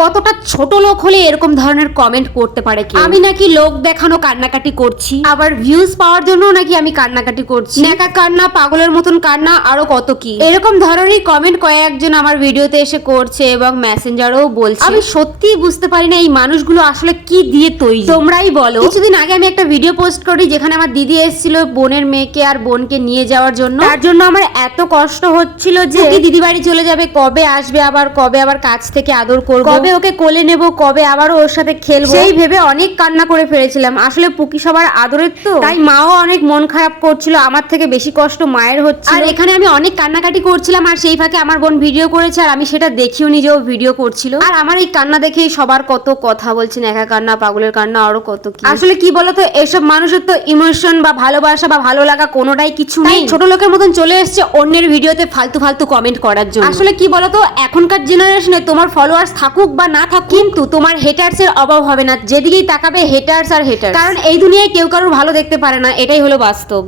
কতটা ছোট লোক হলে এরকম ধরনের কমেন্ট করতে পারে কেউ? আমি নাকি লোক দেখানো কান্নাকাটি করছি, আবার ভিউজ পাওয়ার জন্য নাকি আমি কান্নাকাটি করছি, একা কান্না, পাগলের মতন কান্না, আরো কত কি। এরকম ধরনেরই কমেন্ট কয়েকজন আমার ভিডিওতে এসে করছে এবং মেসেঞ্জারও বলছে। আমি সত্যিই বুঝতে পারি না এই মানুষগুলো আসলে কি দিয়ে তৈরি, তোমরাই বলো। কিছুদিন আগে আমি একটা ভিডিও পোস্ট করি যেখানে আমার দিদি এসেছিল বোনের মেয়েকে আর বোনকে নিয়ে যাওয়ার জন্য। তার জন্য আমার এত কষ্ট হচ্ছিল যে দিদি বাড়ি চলে যাবে, কবে আসবে, আবার কবে আবার কাছ থেকে আদর করবো, কবে ওকে কোলে নেব, কবে আবার ওর সাথে খেলবো, সেই ভেবে অনেক কান্না করে ফেলেছিলাম। আসলে পুকি সবার আদরের তো, তাই মাও অনেক মন খারাপ করছিল, আমার থেকে বেশি কষ্ট মায়ের হচ্ছে। আর এখানে আমি অনেক কান্নাকাটি করছিলাম আর সেই ফাঁকে আমার বোন ভিডিও করেছে আর আমি সেটা দেখিও নি যে ও ভিডিও করছিল। আর আমার এই কান্না দেখেই সবার কত কথা বলছেন, একা কান্না, পাগলের কান্না, আরো কত কি। আসলে কি বলতো, এসব মানুষের তো ইমোশন বা ভালোবাসা বা ভালো লাগা কোনোটাই কিছু নেই। ছোট লোকের মতন চলে এসছে অন্যের ভিডিওতে ফালতু ফালতু কমেন্ট করার জন্য। আসলে কি বলতো, এখনকার জেনারেশনে তোমার ফলোয়ার্স থাকুক বা না থাকুক, কিন্তু তোমার হেটার্স এর অভাব হবে না। যেদিকেই তাকাবে হেটার্স আর হেটার্স, কারণ এই দুনিয়ায় কেউ কারোর ভালো দেখতে পারে না, এটাই হলো বাস্তব।